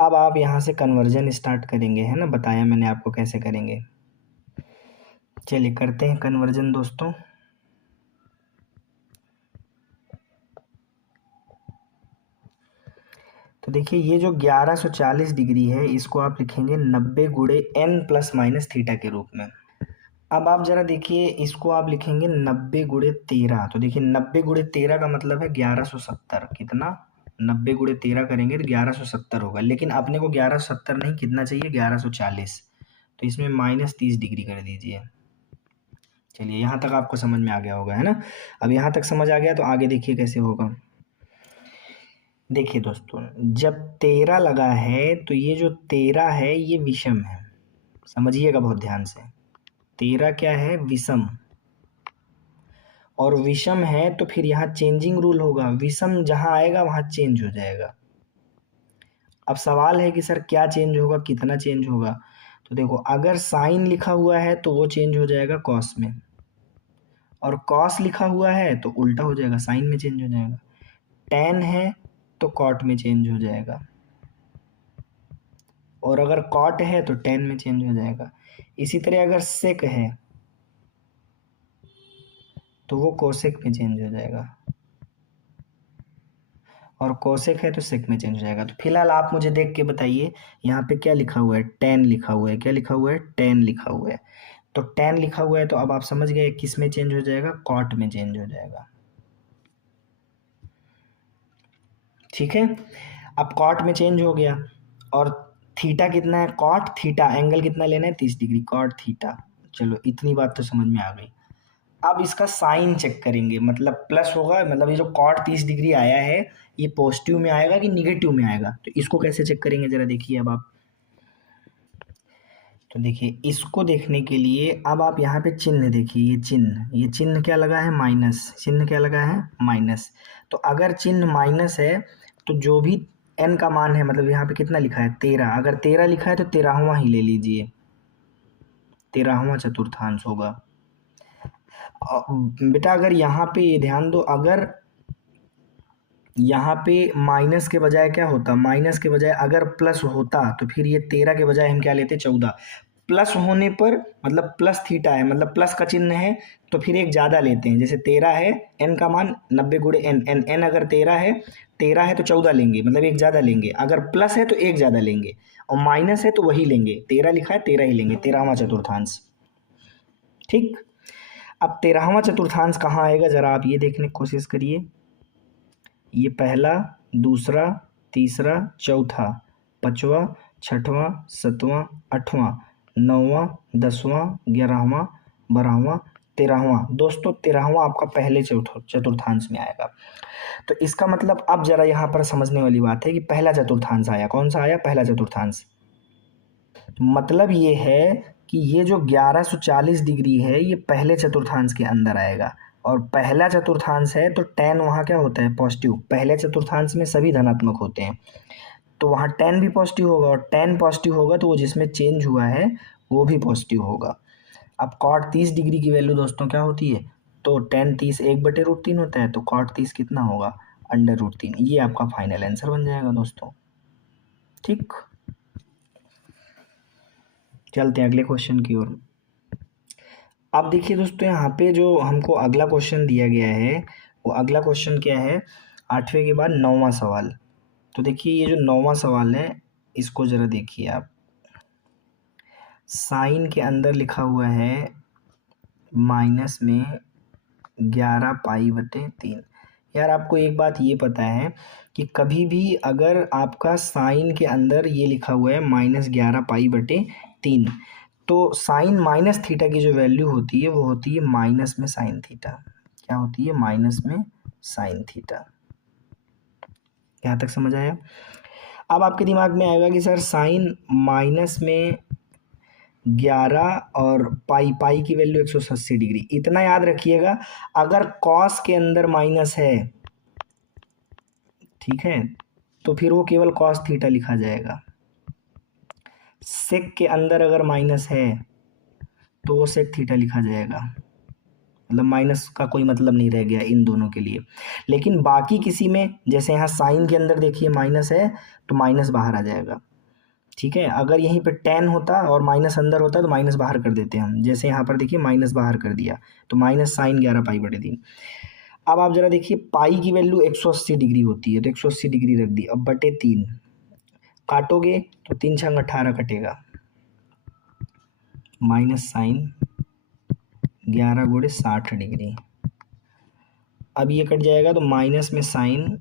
अब आप यहाँ से कन्वर्जन स्टार्ट करेंगे, है ना, बताया मैंने आपको कैसे करेंगे। चलिए करते हैं कन्वर्जन दोस्तों। तो देखिए ये जो 1140 डिग्री है, इसको आप लिखेंगे 90 गुणे n प्लस माइनस थीटा के रूप में। अब आप जरा देखिए, इसको आप लिखेंगे 90 गुणे 13, तो देखिए 90 गुणे 13 का मतलब है 1170, कितना, 90 गुणे 13 करेंगे तो 1170 होगा, लेकिन अपने को 1170 नहीं, कितना चाहिए, 1140, तो इसमें माइनस 30 डिग्री कर दीजिए। चलिए यहाँ तक आपको समझ में आ गया होगा, है ना। अब यहाँ तक समझ आ गया तो आगे देखिए कैसे होगा। देखिए दोस्तों, जब 13 लगा है तो ये जो 13 है ये विषम है, समझिएगा बहुत ध्यान से। 13 क्या है, विषम, और विषम है तो फिर यहाँ चेंजिंग रूल होगा, विषम जहाँ आएगा वहाँ चेंज हो जाएगा। अब सवाल है कि सर क्या चेंज होगा, कितना चेंज होगा। तो देखो, अगर साइन लिखा हुआ है तो वो चेंज हो जाएगा कॉस में, और कॉस लिखा हुआ है तो उल्टा हो जाएगा, साइन में चेंज हो जाएगा। टेन है तो कॉट में चेंज हो जाएगा, और अगर कॉट है तो टेन में चेंज हो जाएगा। इसी तरह अगर सेक है तो वो कोसेक में चेंज हो जाएगा, और कोसेक है तो सेक में चेंज हो जाएगा। तो फिलहाल आप मुझे देख के बताइए, यहाँ पे क्या लिखा हुआ है, टेन लिखा हुआ है, क्या लिखा हुआ है, टेन लिखा हुआ है। तो टेन लिखा हुआ है तो अब आप समझ गए किस में चेंज हो जाएगा, कॉट में चेंज हो जाएगा। ठीक है, अब कॉट में चेंज हो गया, और थीटा कितना है, कॉट थीटा, एंगल कितना लेना है, 30 डिग्री, कॉट थीटा। चलो इतनी बात तो समझ में आ गई। अब इसका साइन चेक करेंगे, मतलब प्लस होगा, मतलब ये जो कॉट 30 डिग्री आया है ये पॉजिटिव में आएगा कि निगेटिव में आएगा, तो इसको कैसे चेक करेंगे जरा देखिए। अब आप, तो देखिए इसको देखने के लिए अब आप यहाँ पे चिन्ह देखिए, ये चिन्ह क्या लगा है, माइनस, चिन्ह क्या लगा है, माइनस। तो अगर चिन्ह माइनस है तो जो भी n का मान है, मतलब यहाँ पे कितना लिखा है, 13, अगर 13 लिखा है तो 13वां ही ले लीजिए, 13वां चतुर्थांश होगा। बेटा अगर यहाँ पे ये ध्यान दो, अगर यहाँ पे माइनस के बजाय क्या होता, माइनस के बजाय अगर प्लस होता तो फिर ये 13 के बजाय हम क्या लेते, 14। प्लस होने पर मतलब प्लस थीटा है, मतलब प्लस का चिन्ह है, तो फिर एक ज़्यादा लेते हैं। जैसे 13 है, n का मान 90 गुणे n अगर 13 है तो 14 लेंगे, मतलब एक ज़्यादा लेंगे। अगर प्लस है तो एक ज़्यादा लेंगे, और माइनस है तो वही लेंगे, 13 लिखा है 13 ही लेंगे, 13वां चतुर्थांश। ठीक, अब 13वां चतुर्थांश कहाँ आएगा, ज़रा आप ये देखने की कोशिश करिए। ये पहला, दूसरा, तीसरा, चौथा, पाँचवा, छठवां, सातवां, आठवां, नौवां, 10वां, 11वां, 12वां, 13वां। दोस्तों 13वां आपका पहले चतुर्थांश में आएगा। तो इसका मतलब अब जरा यहाँ पर समझने वाली बात है कि पहला चतुर्थांश आया, कौन सा आया, पहला चतुर्थांश। मतलब ये है कि ये जो 1140 डिग्री है ये पहले चतुर्थांश के अंदर आएगा, और पहला चतुर्थांश है तो tan वहाँ क्या होता है, पॉजिटिव। पहले चतुर्थांश में सभी धनात्मक होते हैं, तो वहाँ tan भी पॉजिटिव होगा, और tan पॉजिटिव होगा तो वो जिसमें चेंज हुआ है वो भी पॉजिटिव होगा। अब cot 30 डिग्री की वैल्यू दोस्तों क्या होती है, तो tan 30 1/√3 होता है, तो cot 30 कितना होगा, √3। ये आपका फाइनल आंसर बन जाएगा दोस्तों। ठीक, चलते हैं अगले क्वेश्चन की ओर। अब देखिए दोस्तों, यहाँ पे जो हमको अगला क्वेश्चन दिया गया है, वो अगला क्वेश्चन क्या है, 8वें के बाद 9वां सवाल। तो देखिए ये जो 9वां सवाल है, इसको ज़रा देखिए आप। साइन के अंदर लिखा हुआ है माइनस में 11π/3। यार आपको एक बात ये पता है कि कभी भी अगर आपका साइन के अंदर ये लिखा हुआ है -11π/3, तो साइन माइनस थीटा की जो वैल्यू होती है वो होती है माइनस में साइन थीटा। क्या होती है? माइनस में साइन थीटा। यहाँ तक समझ आया? अब आपके दिमाग में आएगा कि सर साइन माइनस में 11 और पाई की वैल्यू 180 डिग्री। इतना याद रखिएगा, अगर कॉस के अंदर माइनस है, ठीक है, तो फिर वो केवल कॉस थीटा लिखा जाएगा। सेक के अंदर अगर माइनस है तो वो सेक थीटा लिखा जाएगा। मतलब माइनस का कोई मतलब नहीं रह गया इन दोनों के लिए। लेकिन बाकी किसी में, जैसे यहाँ साइन के अंदर देखिए माइनस है तो माइनस बाहर आ जाएगा। ठीक है, अगर यहीं पे टेन होता और माइनस अंदर होता तो माइनस बाहर कर देते हम। जैसे यहाँ पर देखिए माइनस बाहर कर दिया तो माइनस साइन 11π/3। अब आप जरा देखिए, पाई की वैल्यू 180 डिग्री होती है तो 180 डिग्री रख दी। अब बटे 3 काटोगे तो 3 छंग 18 कटेगा, माइनस साइन 11 गुणे 60 डिग्री। अब ये कट जाएगा तो माइनस में साइन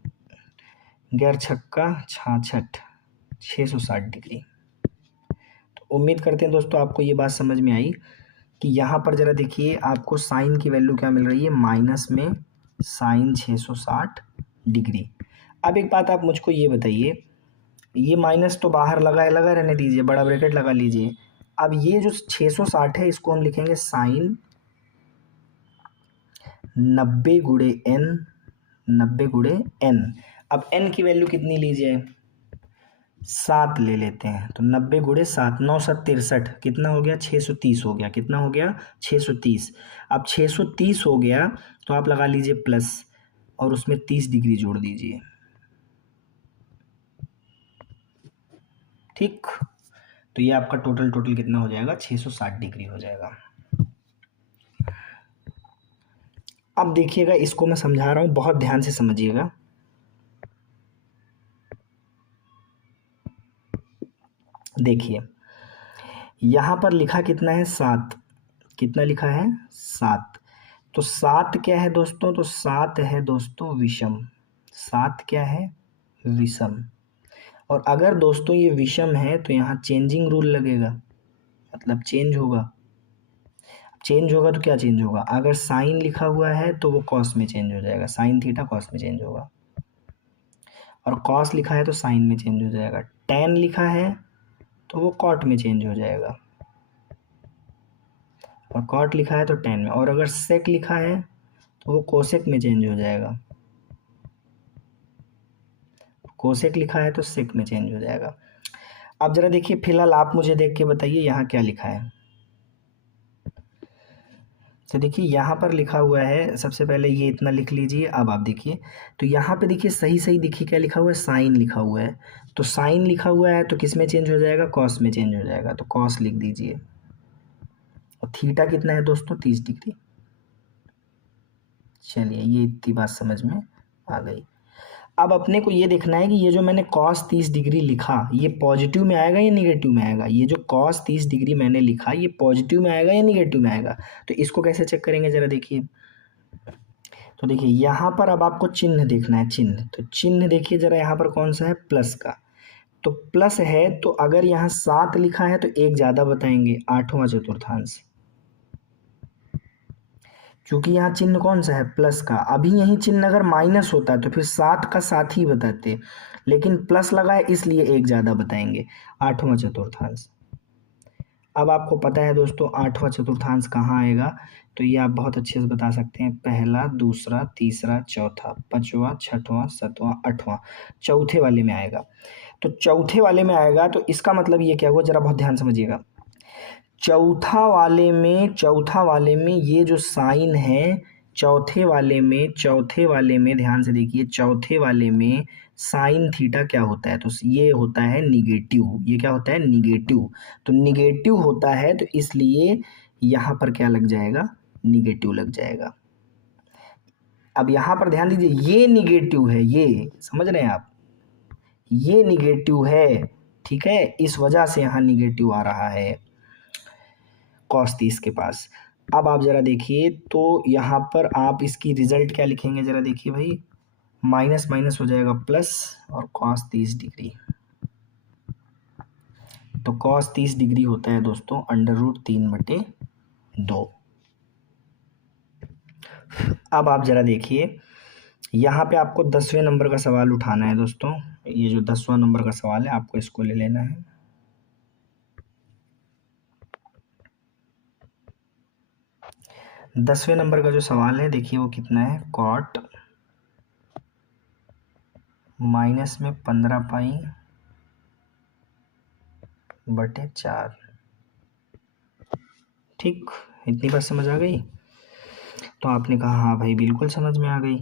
11 छक्का 66, 660 डिग्री। तो उम्मीद करते हैं दोस्तों आपको ये बात समझ में आई कि यहाँ पर ज़रा देखिए आपको साइन की वैल्यू क्या मिल रही है, माइनस में साइन 660 डिग्री। अब एक बात आप मुझको ये बताइए, ये माइनस तो बाहर लगा है, लगा रहने दीजिए, बड़ा ब्रैकेट लगा लीजिए। अब ये जो 660 है इसको हम लिखेंगे साइन 90 गुणे n, 90 गुणे n। अब n की वैल्यू कितनी लीजिए, 7 ले लेते हैं। तो 90 गुणे 7, 9 7 63, कितना हो गया, 630 हो गया। कितना हो गया, 630। अब 630 हो गया तो आप लगा लीजिए प्लस और उसमें 30 डिग्री जोड़ दीजिए। ठीक, तो ये आपका टोटल कितना हो जाएगा, 660 डिग्री हो जाएगा। अब देखिएगा, इसको मैं समझा रहा हूँ, बहुत ध्यान से समझिएगा। देखिए यहाँ पर लिखा कितना है, 7। कितना लिखा है, 7। तो 7 क्या है दोस्तों, तो 7 है दोस्तों विषम। 7 क्या है, विषम। और अगर दोस्तों ये विषम है तो यहाँ चेंजिंग रूल लगेगा, मतलब चेंज होगा। चेंज होगा तो क्या चेंज होगा, अगर साइन लिखा हुआ है तो वो कॉस में चेंज हो जाएगा, साइन थीटा कॉस में चेंज होगा। और कॉस लिखा है तो साइन में चेंज हो जाएगा। टेन लिखा है तो वो कॉट में चेंज हो जाएगा, और कॉट लिखा है तो टेन में। और अगर सेक लिखा है तो वो कोसेक में चेंज हो जाएगा, कोसेक लिखा है तो सेक में चेंज हो जाएगा। अब जरा देखिए, फिलहाल आप मुझे देख के बताइए यहाँ क्या लिखा है। तो देखिए यहाँ पर लिखा हुआ है, सबसे पहले ये इतना लिख लीजिए। अब आप देखिए, तो यहाँ पे देखिए सही सही देखिए क्या लिखा हुआ है, साइन लिखा हुआ है। तो साइन लिखा हुआ है तो किस में चेंज हो जाएगा, कॉस में चेंज हो जाएगा, तो कॉस लिख दीजिए। और थीटा कितना है दोस्तों, 30 डिग्री। चलिए, ये इतनी बात समझ में आ गई। अब अपने को ये देखना है कि ये जो मैंने cos 30 डिग्री लिखा, ये पॉजिटिव में आएगा या निगेटिव में आएगा। ये जो cos 30 डिग्री मैंने लिखा, ये पॉजिटिव में आएगा या निगेटिव में आएगा। तो इसको कैसे चेक करेंगे, ज़रा देखिए। तो देखिए यहाँ पर अब आपको चिन्ह देखना है, चिन्ह। तो चिन्ह देखिए ज़रा, यहाँ पर कौन सा है, प्लस का। तो प्लस है तो अगर यहाँ 7 लिखा है तो एक ज़्यादा बताएंगे, 8वां चतुर्थांश। क्योंकि यहाँ चिन्ह कौन सा है, प्लस का। अभी यही चिन्ह अगर माइनस होता है तो फिर 7 का 7 ही बताते, लेकिन प्लस लगा है इसलिए एक ज़्यादा बताएंगे, 8वां चतुर्थांश। अब आपको पता है दोस्तों 8वां चतुर्थांश कहाँ आएगा, तो ये आप बहुत अच्छे से बता सकते हैं। पहला, दूसरा, तीसरा, चौथा, पाँचवा, छठवां, सातवां, आठवां, चौथे वाले में आएगा। तो चौथे वाले में आएगा तो इसका मतलब ये क्या हुआ, ज़रा बहुत ध्यान समझिएगा। चौथा वाले में ये जो साइन है, चौथे वाले में ध्यान से देखिए, चौथे वाले में साइन थीटा क्या होता है, तो ये होता है निगेटिव, ये क्या होता है निगेटिव, तो निगेटिव होता है तो इसलिए यहाँ पर क्या लग जाएगा, निगेटिव लग जाएगा। अब यहाँ पर ध्यान दीजिए, ये निगेटिव है, ये समझ रहे हैं आप, ये निगेटिव है, ठीक है, इस वजह से यहाँ निगेटिव आ रहा है cos 30 के पास। अब आप जरा देखिए, तो यहाँ पर आप इसकी रिजल्ट क्या लिखेंगे, जरा देखिए भाई, माइनस माइनस हो जाएगा प्लस, और cos 30 डिग्री, तो cos 30 डिग्री होता है दोस्तों √3/2। अब आप जरा देखिए, यहाँ पे आपको 10वें नंबर का सवाल उठाना है दोस्तों, ये जो 10वां नंबर का सवाल है आपको इसको ले लेना है। दसवें नंबर का जो सवाल है देखिए वो कितना है, कॉट माइनस में 15π/4। ठीक, इतनी बात समझ आ गई? तो आपने कहा हाँ भाई बिल्कुल समझ में आ गई।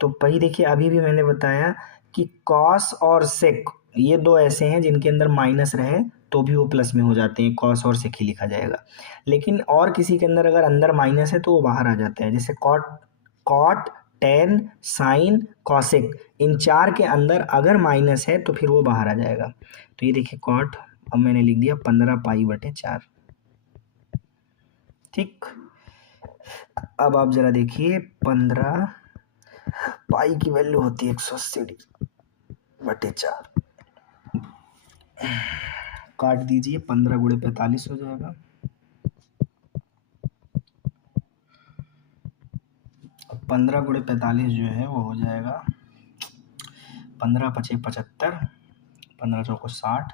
तो भाई देखिए, अभी भी मैंने बताया कि कॉस और सेक ये दो ऐसे हैं जिनके अंदर माइनस रहे तो भी वो प्लस में हो जाते हैं, कॉस और सेक ही लिखा जाएगा। लेकिन और किसी के अंदर अगर अंदर माइनस है तो वो बाहर आ जाता है, जैसे cot, cot, tan, sine, cosec, इन चार के अंदर अगर माइनस है तो फिर वो बाहर आ जाएगा। तो ये देखिए कॉट, अब मैंने लिख दिया 15π/4। ठीक, अब आप जरा देखिए, 15 पाई की वैल्यू होती है 180/4, काट दीजिए, 15 × 45 हो जाएगा। 15 × 45 जो है वो हो जाएगा 15×5 = 75, 15×4 = 60,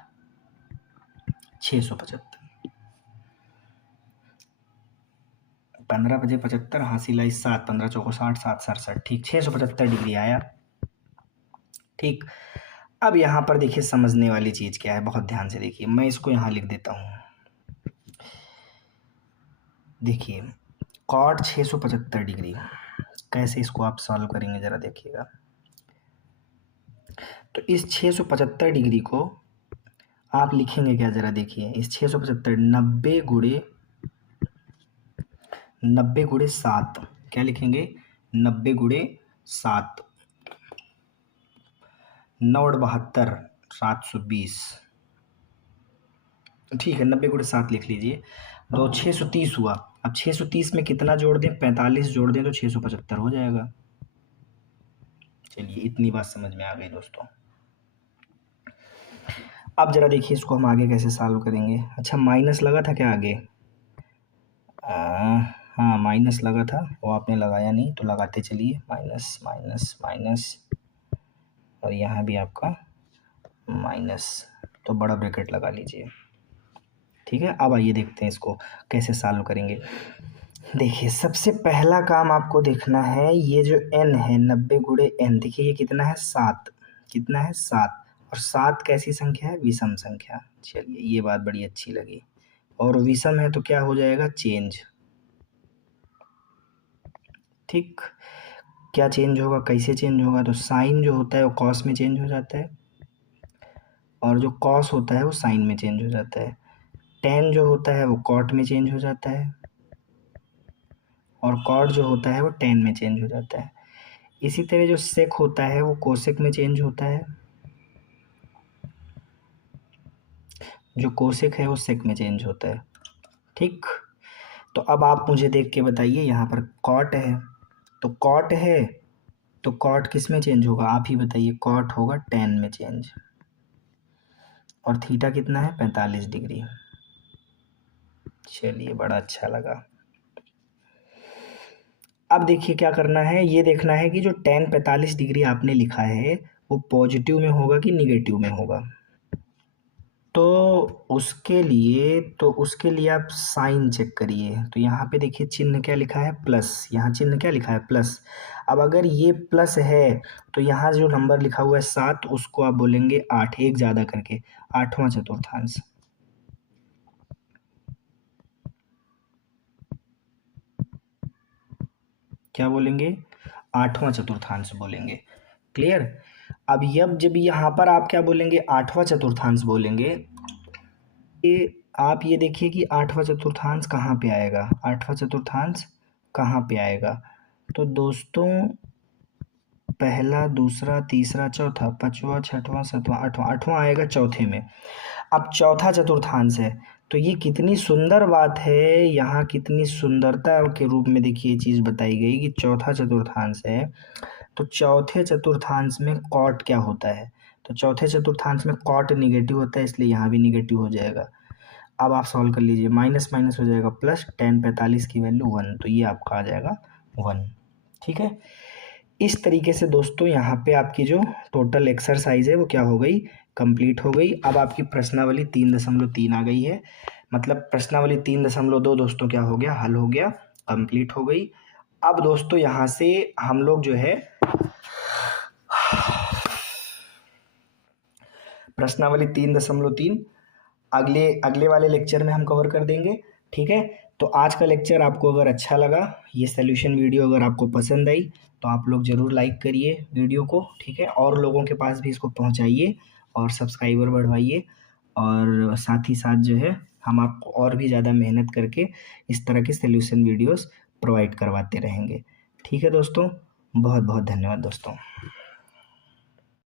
675। 15×5 = 75, हासिल आई 7, 15×4 = 60, 7 67, ठीक, 675 डिग्री आया। ठीक, अब यहाँ पर देखिए समझने वाली चीज़ क्या है, बहुत ध्यान से देखिए, मैं इसको यहाँ लिख देता हूँ। देखिए कॉट 675 डिग्री, कैसे इसको आप सॉल्व करेंगे ज़रा देखिएगा। तो इस 675 डिग्री को आप लिखेंगे क्या, ज़रा देखिए, इस 675 90 × 7 क्या लिखेंगे, 90 × 7, 9 × 72, 720। ठीक है, 90 × 7 लिख लीजिए, तो 630 हुआ। अब 630 में कितना जोड़ दें, 45 जोड़ दें तो 675 हो जाएगा। चलिए इतनी बात समझ में आ गई दोस्तों। अब जरा देखिए इसको हम आगे कैसे सॉल्व करेंगे। अच्छा, माइनस लगा था क्या आगे? हाँ माइनस लगा था, वो आपने लगाया नहीं, तो लगाते चलिए, माइनस माइनस माइनस, और यहाँ भी आपका माइनस, तो बड़ा ब्रैकेट लगा लीजिए। ठीक है, अब आइए देखते हैं इसको कैसे सॉल्व करेंगे। देखिए सबसे पहला काम आपको देखना है, ये जो n है 90 × n, देखिए ये कितना है 7, कितना है 7, और 7 कैसी संख्या है, विषम संख्या। चलिए ये बात बड़ी अच्छी लगी, और विषम है तो क्या हो जाएगा, चेंज। ठीक, क्या चेंज होगा, कैसे चेंज होगा, तो साइन जो होता है वो कॉस में चेंज हो जाता है, और जो कॉस होता है वो साइन में चेंज हो जाता है। टेन जो होता है वो कॉट में चेंज हो जाता है, और कॉट जो होता है वो टेन में चेंज हो जाता है। इसी तरह जो सेक होता है वो कोसेक में चेंज होता है, जो कोसेक है वो सेक में चेंज होता है। ठीक, तो अब आप मुझे देख के बताइए, यहाँ पर कॉट है, तो कॉट है तो कॉट किस में चेंज होगा, आप ही बताइए, कॉट होगा टेन में चेंज, और थीटा कितना है 45 डिग्री। चलिए बड़ा अच्छा लगा। अब देखिए क्या करना है, ये देखना है कि जो टेन 45 डिग्री आपने लिखा है वो पॉजिटिव में होगा कि निगेटिव में होगा। तो उसके लिए आप साइन चेक करिए, तो यहाँ पे देखिए चिन्ह क्या लिखा है, प्लस, यहाँ चिन्ह क्या लिखा है, प्लस। अब अगर ये प्लस है तो यहाँ जो नंबर लिखा हुआ है 7, उसको आप बोलेंगे 8, एक ज़्यादा करके, 8वां चतुर्थांश। क्या बोलेंगे, 8वां चतुर्थांश बोलेंगे। क्लियर? अब जब यहाँ पर आप क्या बोलेंगे, आठवां चतुर्थांश बोलेंगे, ये आप ये देखिए कि आठवां चतुर्थांश कहाँ पे आएगा, आठवां चतुर्थांश कहाँ पे आएगा। तो दोस्तों पहला, दूसरा, तीसरा, चौथा, पांचवा, छठवां, सातवां, आठवां, आठवां आएगा चौथे में। अब चौथा चतुर्थांश है, तो ये कितनी सुंदर बात है, यहाँ कितनी सुंदरता के रूप में देखिए ये चीज़ बताई गई कि चौथा चतुर्थांश है। तो चौथे चतुर्थांश में कॉट क्या होता है, तो चौथे चतुर्थांश में कॉट निगेटिव होता है, इसलिए यहाँ भी निगेटिव हो जाएगा। अब आप सॉल्व कर लीजिए, माइनस माइनस हो जाएगा प्लस, 10 45 की वैल्यू 1, तो ये आपका आ जाएगा 1। ठीक है, इस तरीके से दोस्तों यहाँ पे आपकी जो टोटल एक्सरसाइज है वो क्या हो गई, कंप्लीट हो गई। अब आपकी प्रश्नावली 3.3 आ गई है, मतलब प्रश्नावली 3.2 दोस्तों क्या हो गया, हल हो गया, कंप्लीट हो गई। अब दोस्तों यहाँ से हम लोग जो है प्रश्नावली 3.3 अगले अगले वाले लेक्चर में हम कवर कर देंगे। ठीक है, तो आज का लेक्चर आपको अगर अच्छा लगा, ये सोल्यूशन वीडियो अगर आपको पसंद आई, तो आप लोग ज़रूर लाइक करिए वीडियो को। ठीक है, और लोगों के पास भी इसको पहुंचाइए और सब्सक्राइबर बढ़वाइए, और साथ ही साथ जो है हम आपको और भी ज़्यादा मेहनत करके इस तरह के सोल्यूशन वीडियोस प्रोवाइड करवाते रहेंगे। ठीक है दोस्तों, बहुत बहुत धन्यवाद दोस्तों।